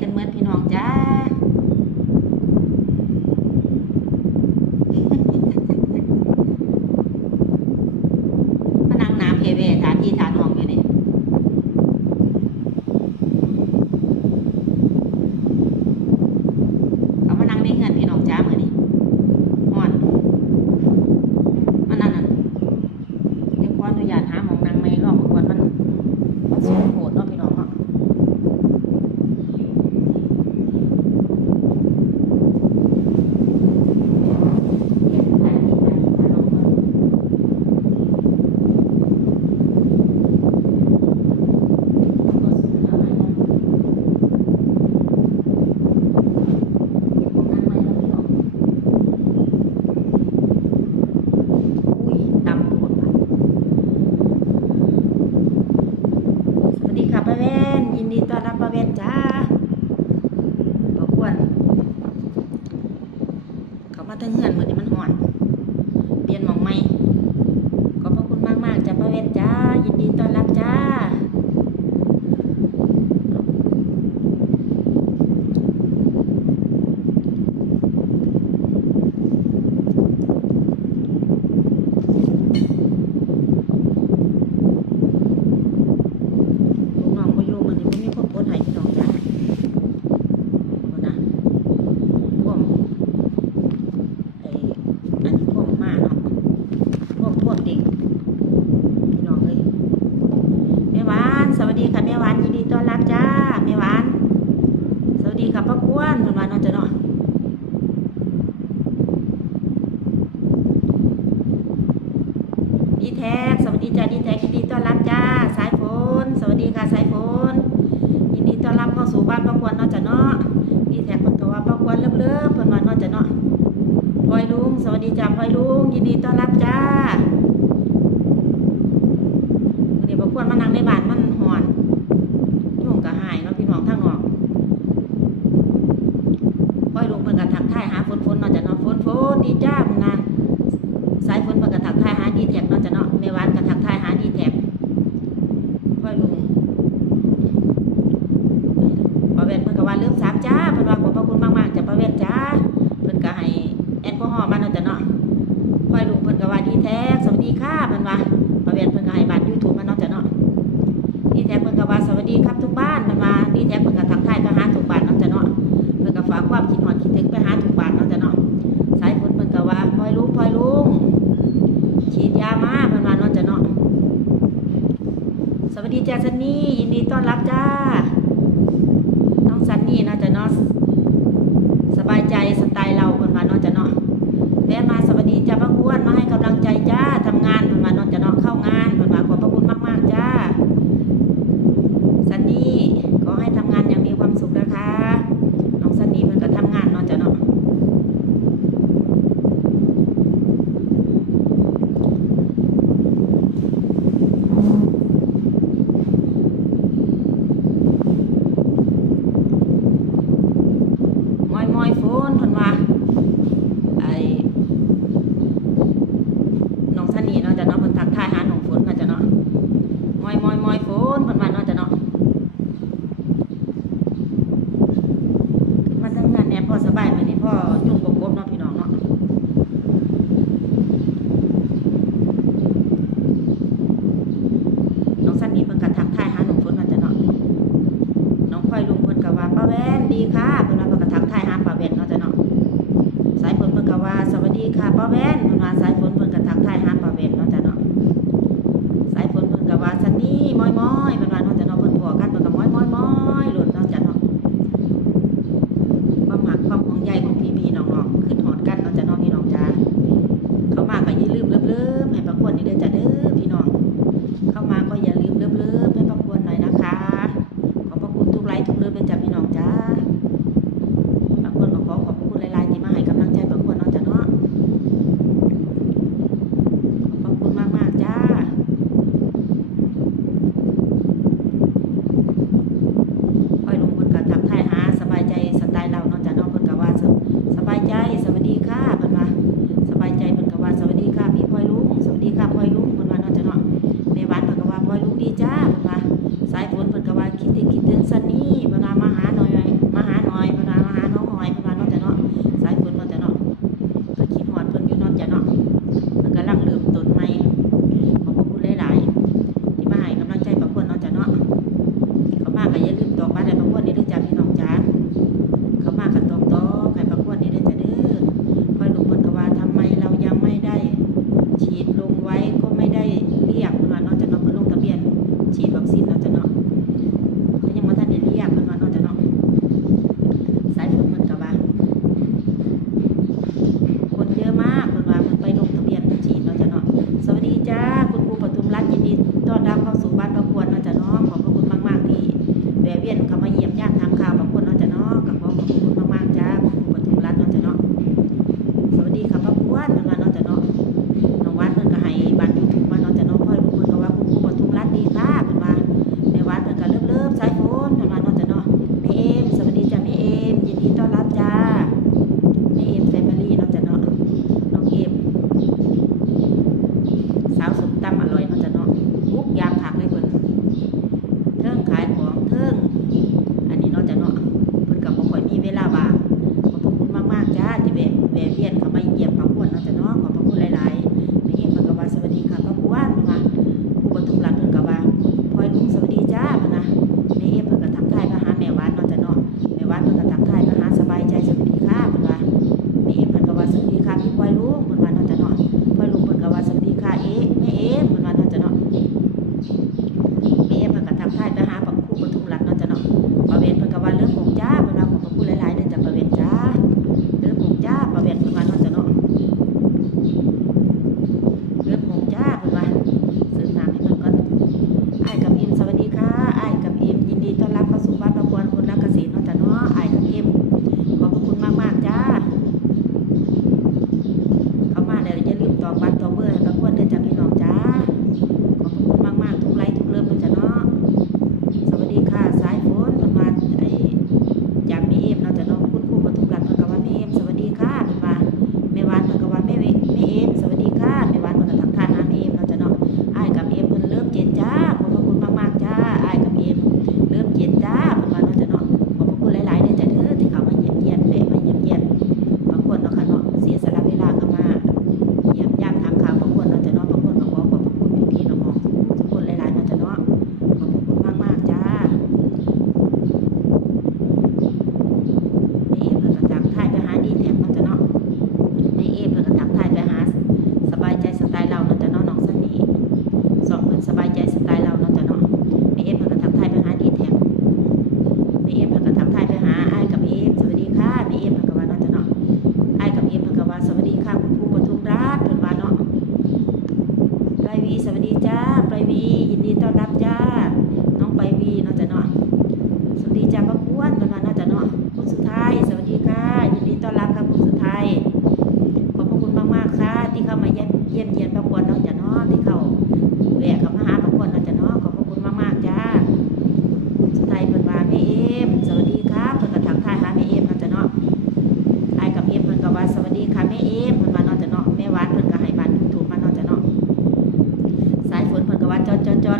กันเหมื่อพี่ ดีแท็กสวัสดีจ้าดีแท็กยินดีต้อนรับจ้าสายฝนสวัสดีค่ะสายฝนยินดีต้อนรับเข้าสู่บ้านป้ากวนนอกจากเนาะดีแท็กคนตัวป้าควรเลิบเลิบเพิ่นว่านอกจากเนาะพลอยลุงสวัสดีจ้าพลอยลุงยินดีต้อนรับจ้า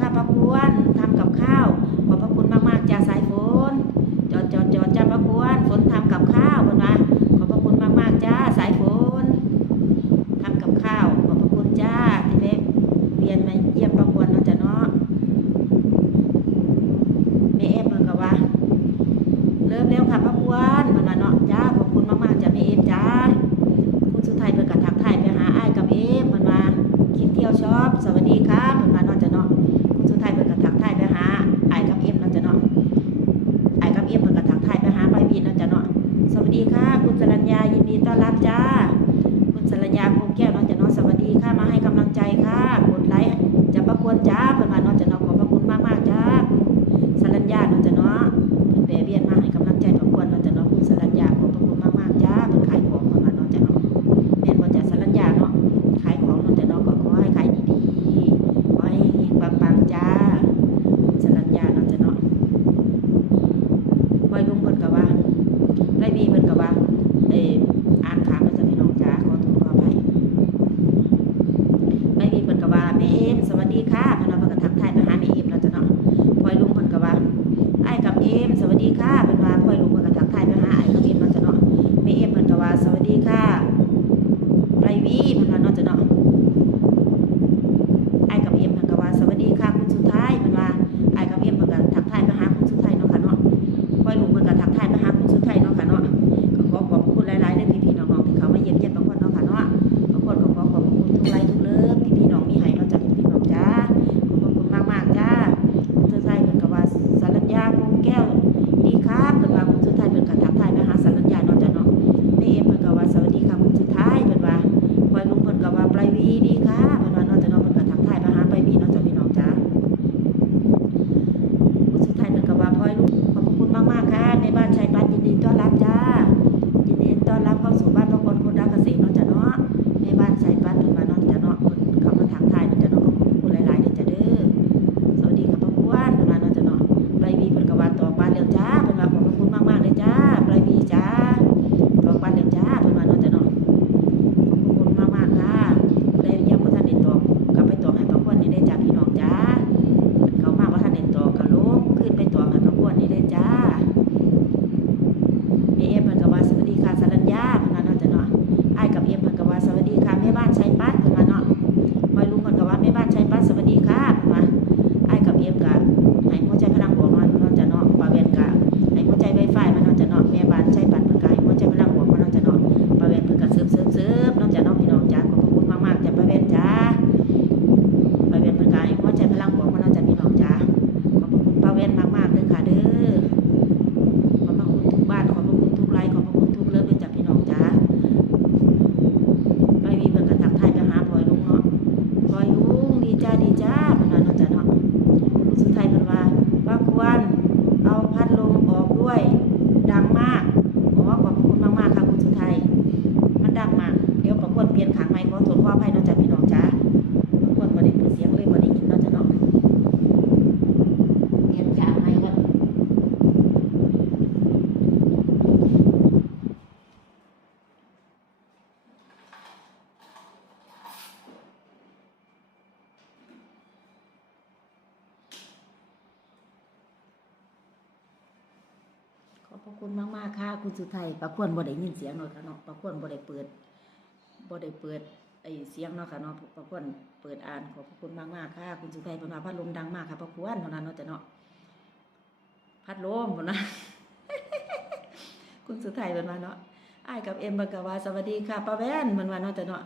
ค่ะพระคุณทำกับข้าว ขอบพระคุณมากๆจ้าสายฝนจอดจอดจอดจ้าพระคุณฝนทำกับข้าว จ้า ดีค่ะ คุณสุไทยประควรบ่ได้ยินเสียงเนาะค่ะเนาะประควรบ่ได้เปิดบ่ได้เปิดไอเสียงเนาะค่ะเนาะประควรเปิดอ่านขอบคุณมากมากค่ะ คุณสุไทยเป็นมาพัดลมดังมากค่ะประควรเท่านั้นเนาะจ้ะเนาะพัดลมเนาะคุณสุไทยเป็นมาเนาะไอ้กับเอ็มบังกวาสวัสดีค่ะปะแว่นเป็นมาเนาะจ้ะเนาะ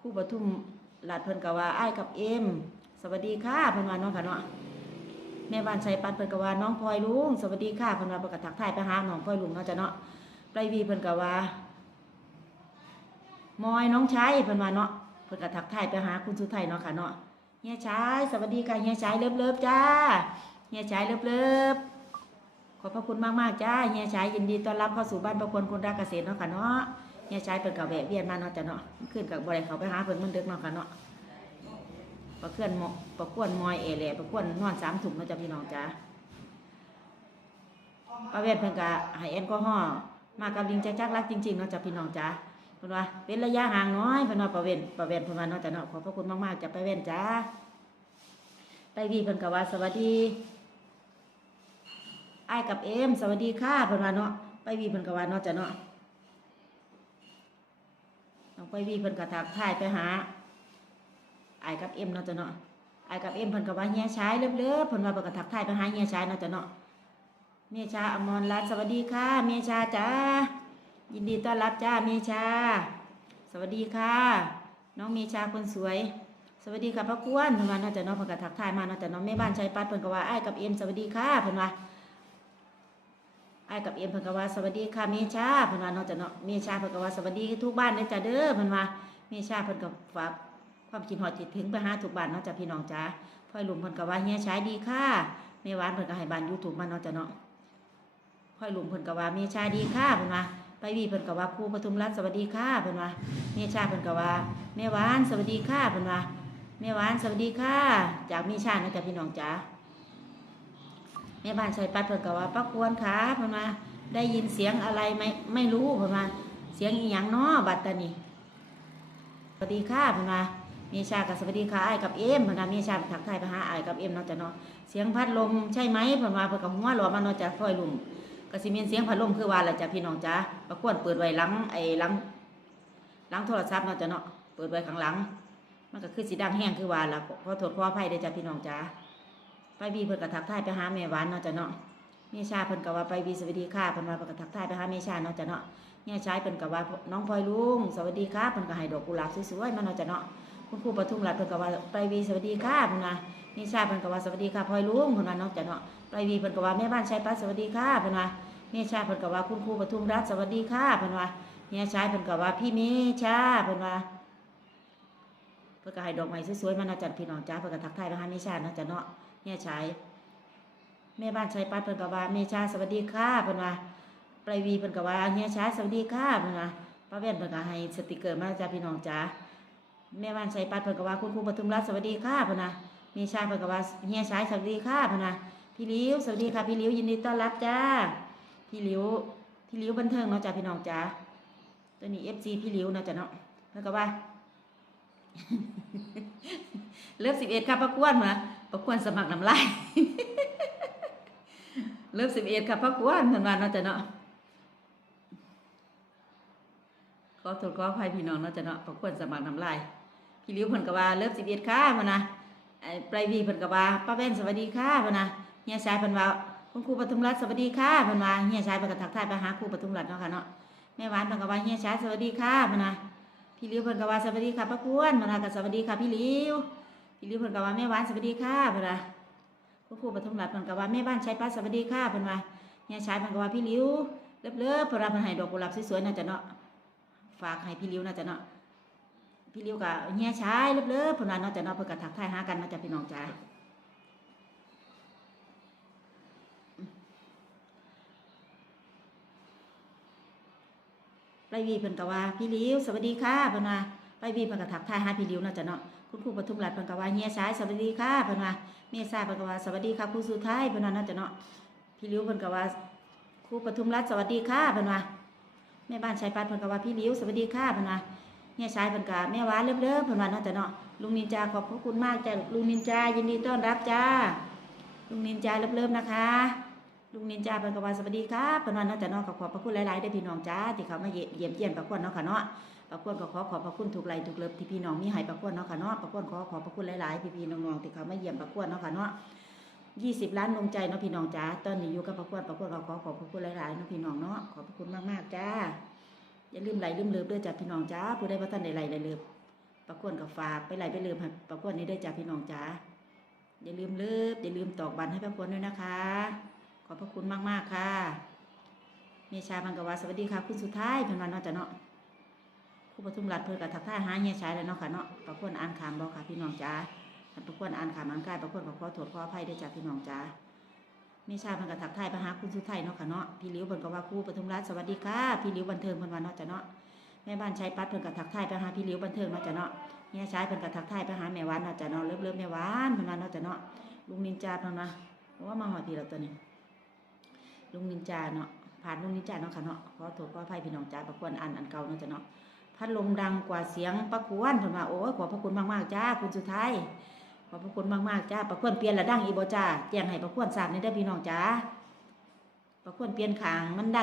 คู่ปทุมหลาดเพิ่นกว่าไอ้กับเอ็มสวัสดีค่ะเพิ่นมาเนาะค่ะเนาะแม่บ้านชัยปันเปิดกวาน้องพลอยลุงสวัสดีค่ะพนวาประกาศทักทายไปหาน้องพลอยลุงเนาะจ้ะเนาะ ไปวีเพิ่นก็ว่ามอยน้องชายเพิ่นว่าเนาะเพิ่นก็ทักทายไปหาคุณสุไทยเนาะค่ะเนาะเฮียชายสวัสดีค่ะเฮียชายเลิฟเลิฟจ้าเฮียชายเลิฟเลิฟขอบพระคุณมากๆจ้าเฮียชายยินดีต้อนรับเข้าสู่บ้านประคนคนรักเกษตรเนาะค่ะเนาะเฮียชายเพิ่นก็แวะเวียนมาเนาะจ้ะเนาะขึ้นกับบ่ได้เขาไปหาเพิ่นมันดึกเนาะค่ะเนาะประเพื่อนมอประกวนมอยเอแหละประกวนนอนสามถุงเนาะจ้ะพี่น้องจ้าป้าเวทเพิ่นก็ให้แอลกอฮอล์ มากับลิงจักจักรักจริงๆเนาะจ้ะพี่น้องจ้าเพิ่นว่าเป็นระยะห่างน้อยเพิ่นว่าประเวนประเวนเพิ่นว่าเนาะจ้ะเนาะขอบพระคุณมากๆจ้ะประเวนจ้าไปวีเพิ่นก็ว่าสวัสดีไอ้กับเอ็มสวัสดีค่ะเพิ่นว่าเนาะไปวีเพิ่นก็ว่าเนาะจ้ะเนาะน้องไปวีเพิ่นก็ทักทายไปหาไอ้กับเอ็มเนาะจ้ะเนาะไอ้กับเอ็มเพิ่นก็ว่าเฮียชายเลิฟๆเพิ่นว่าเพิ่นก็ทักทายไปหาเฮียชายเนาะจ้ะเนาะ เมียชาอมรรัตน์สวัสดีค่ะ เมียชาจ้ายินดีต้อนรับจ้าเมชา สวัสดีค่ะ น้องเมชาคนสวย สวัสดีค่ะพระกวนเพิ่นว่าเนาจะนาะเพิ่นก็ทักทายมาเนาจะเนาะแม่บ้านชัยปัดเพิ่นก็ว่าอ้กับเอ็มสวัสดีค่ะเพิ่นว่าอ้กับเอ็มเพิ่นก็ว่าสวัสดีค่ะเมชาเพิ่นว่าเนาจะเนาะเมชาเพิ่นก็ว่าสวัสดีทุกบ้านเด้อจ้าเด้อเพิ่นว่าเมชาเพิ่นก็ฝากความคิดฮอดิดถึงไปหาทุกบ้านเนาจ้าพี่น้องจ้าพ่อยหลุมเพิ่นก็ว่าเฮียใชายดีค่ะแม่วานเพิ่นก็ให้บ้าน YouTube มาเนาะจ้าเนาะ พ่อยลุมเพิ่นก็ว่าเมชาดีค่ะเพิ่นว่าไปวีเพิ่นก็ว่าครูปทุมรัตน์สวัสดีค่ะเพิ่นว่าเมชาเพิ่นก็ว่าแม่หวานสวัสดีค่ะเพิ่นว่าแม่หวานสวัสดีค่ะ จากเมชานะจ๊ะพี่น้องจ๋าแม่บ้านชัยปัดเพิ่นก็ว่าปักควรค่ะเพิ่นว่าได้ยินเสียงอะไรไม่ไม่รู้เพิ่นว่าเสียงอีหยังนาะบัดตานีสวัสดีค่ะเพิ่นว่าเมชากับสวัสดีค่ะไอ้กับเอ็มเพิ่นว่าเมชาทักทายไปหาไอ้กับเอ็มเนาะจ้ะเนาะเสียงพัดลมใช่ไหมเพิ่นว่าเพิ่นก็หัวเราะมาเนาะจ้ะพ่อยลุง ก็สิมีนเสียงพัดลมคือว่าแหละจ้ะพี่น้องจ้าประควรเปิดไว้หลังไอ้หลังหลังโทรศัพท์เนาะจ้ะเนาะเปิดไว้ข้างหลัง มันก็คือสีดังแห้งคือว่าละขอโทษขออภัยเด้อจ้ะพี่น้องจ้าไปบีเพิ่นก็ทักทายไปหาแม่หวานเนาะจ้ะเนาะเมชาเพิ่นก็ว่าไปบีสวัสดีค่ะเพิ่นว่าเพิ่นก็ทักทายไปหาเมชาเนาะจ้ะเนาะเนี่ยชายเพิ่นก็ว่าน้องพลอยลุงสวัสดีครับเพิ่นก็ให้ดอกกุหลาบสวยๆมาเนาะจ้ะเนาะ คุณครูปทุมรัตน์เพิ่นก็ว่าไปบีสวัสดีค่ะเพิ่นว่าเมชาเพิ่นก็ว่าสวัสดีค่ะพลอยลุงเพิ่นว่าเนาะจ้ะเนาะไปบีเพิ่นก็ว่าแม่บ้านชายป้าสวัสดีค่ะเพิ่นว่าเมียชาเพิ่นก็ว่าคุณครูปทุมรัฐสวัสดีค่ะเพิ่นว่าเมียชายเพิ่นก็ว่าพี่เมชาเพิ่นว่าเพิ่นก็ให้ดอกไม้สวยๆมาเนาะจัดพี่น้องจ้าเพิ่นก็ทักทายมาหาเมียชาเนาะจ้ะเนาะเมียชายแม่บ้านชายปัดเพิ่นก็ว่าเมียชาสวัสดีค่ะเพิ่นว่าปลายวีเพิ่นก็ว่าเฮียชาสวัสดีค่ะเพิ่นว่าป้าแว่นเพิ่นก็ให้สติกเกอร์มาจ้าพี่น้องจ้า แม่บ้านชายปัดเพิ่นก็ว่าคุณครูปทุมรัฐสวัสดีค่ะพนว่าเมีชายเพิ่นก็ว่าเฮียชายสวัสดีค่ะพนว่าพี่ลิ้วสวัสดีค่ะพี่ลิ้วยินดีต้อนรับจ้าพี่ลิวพี่ลิวบันเทิงเนาะจ้าพี่น้องจ้าตัวนี้เอฟซีพี่ลิวเนาะจ้าเนาะแล้วก็ว่าเลิฟสิบเอ็ดค่ะประกวนมาประกวนสมัครน้ำลายเลิฟสิบเอ็ดค่ะประกวนเหมือนว่าเนาะจ้าเนาะขอโทษขออภัยพี่น้องเนาะจ้าเนาะประกวนสมัครน้ำลาย พี่ลิวเพิ่นก็ว่าเลิฟสิบเอ็ดค่ะมานะไอ้ปลายวีเพิ่นก็ว่าป้าแว่นสวัสดีค่ะมานะเฮียชายเพิ่นว่าคุณครูปทุมรัตน์สวัสดีค่ะเพิ่นว่าเฮียชายเพิ่นก็ทักทายไปหาครูปทุมรัตน์เนาะค่ะเนาะแม่หวานเพิ่นก็ว่าเฮียชายสวัสดีค่ะพนว่าพี่ลิวเพิ่นก็ว่าสวัสดีค่ะป้าควรพิ่นว่าก็สวัสดีค่ะพี่ลิวพี่ลิวเพิ่นก็ว่าแม่หวานสวัสดีค่ะพนว่าคุณครูปทุมรัตน์เพิ่นก็ว่าแม่บ้านชายป้าสวัสดีค่ะเพิ่นว่าเฮียชายเพิ่นก็ว่าพี่ลิวเลิฟๆเพิ่นว่าเพิ่นให้ดอกกุหลาบสวยๆน่าจะเนาะฝากให้พี่ลิวน่าจะเนาะ พี่เลิวก็เฮียชายเลิฟๆเพิ่นว่าเนาะจะเนาะเพิ่นก็ทักทายหากันนาะจ้ะพี่น้องจ้าไปวีเพิ่นก็ว่าพี่เลิวสวัสดีค่ะเพิ่นว่าไปวีเพิ่นก็ทักทายหาพี่เลิวนาะจ้ะเนาะคุณครูปทุมรัตน์เพิ่นก็ว่าเฮียสายสวัสดีค่ะเพิ่นว่าเมษาเพิ่นก็ว่าสวัสดีค่ะครูสุท้ายเพิ่นว่านาะจ้ะเนาะพี่เลิวเพิ่นก็ว่าครูปทุมรัตน์สวัสดีค่ะเพิ่นว่าแม่บ้านชายปัดเพิ่นก็ว่าพี่เลิวสวัสดีค่ะเพิ่นว่า เฮียสายเพิ่นก็แม่หวาเลิฟๆเพิ่นว่าเนาะจ้ะเนาะลุงนินจาขอบพระคุณมากจ้ะลุงนินจายินดีต้อนรับจ้าลุงนินจาเลิฟๆนะคะลุงนินจาเป็นกวาสวัสดีครับเป็นวันนาะจ้ะเนาะขอขอบพระคุณหลายๆได้พี่น้องจ้าที่เขามาเยี่ยเยี่ยมเยียนประกวนเนาะค่ะเนาะประกวนก็ขอขอบพระคุณทุกไลทุกเลิฟที่พี่น้องมีให้ประกวนเนาะค่ะเนาะประกวนขอขอบพระคุณหลายๆพี่ๆน้องๆที่เขามาเยี่ยมประกวนเนาะค่ะเนาะยี่สิบล้านดวงใจเนาะพี่น้องจ้าตอนนี้อยู่กับประกวนประกวนก็ขอขอบพระคุณหลายๆเนาะพี่น้องเนาะขอบพระคุณมากๆจ้า อย่าลืมไหลลืมเลิฟด้วยจ้าพี่น้องจ้าผู้ใดบ่ทันได้ไหลไหลเลิฟประกวนก็ฝากไปไหลไปเลิฟให้ประกวนนี้ด้วยจ้าพี่น้องจ้าอย่าลืมเลิฟอย่าลืมตอกบันให้พระพลด้วยนะคะ ขอบพระคุณมาก ๆ ค่ะเมชาบังกวาสวัสดีค่ะ คุณสุดท้ายเพิ่นวันนาะจ้ะเนาะครูปทุมรัฐเพิ่นกับทักท่าหาเฮียชายแล้วเนาะค่ะเนาะประพลอ่านขามบ่ค่ะพี่น้องจ้าประพลอ่านขามอ่านกายประพลขอขอโทษขออภัยด้วยจ้ะพี่น้องจ้า เมชาเพิ่นกับทักทายไปหาคุณสุดท้ายเนาะค่ะเนาะพี่หลิวเพิ่นก็ว่าครูปทุมรัฐสวัสดีค่ะพี่หลิวบันเทิงเพิ่นวันเนาะจ้ะเนาะแม่บ้านชัยปัดเพิ่นกับทักทายไปหาพี่หลิวบันเทิงเนาะจ้ะเนาะเฮียชายเพิ่นกับทักทายไปหาแม่วานเนาะจ้ะเนาะเลิฟเลิฟแม่วานเพิ่นว่าเนาะจ้ะเนาะลุงนินจาเพิ่นว่าว่ามาหอดพี่แล้วตัวนี้ ลุงนินจาเนาะผ่านลุงนินจาเนาะค่ะเนาะขอโทษขออภัยพี่น้องจ้าประควรอ่านอันเก่าเนาะจ้ะเนาะพัดลมดังกว่าเสียงประควรเพิ่นว่าโอ้ยขอพระคุณมากๆจ้าคุณสุดท้าย อบพระคุณมากๆจ้าประควรเปลี่ยนละดังอีบอจ้าแจ้งให้ประควรทราบในเด้อพี่น้องจ้าประควรเปลี่ยนขางมันดัง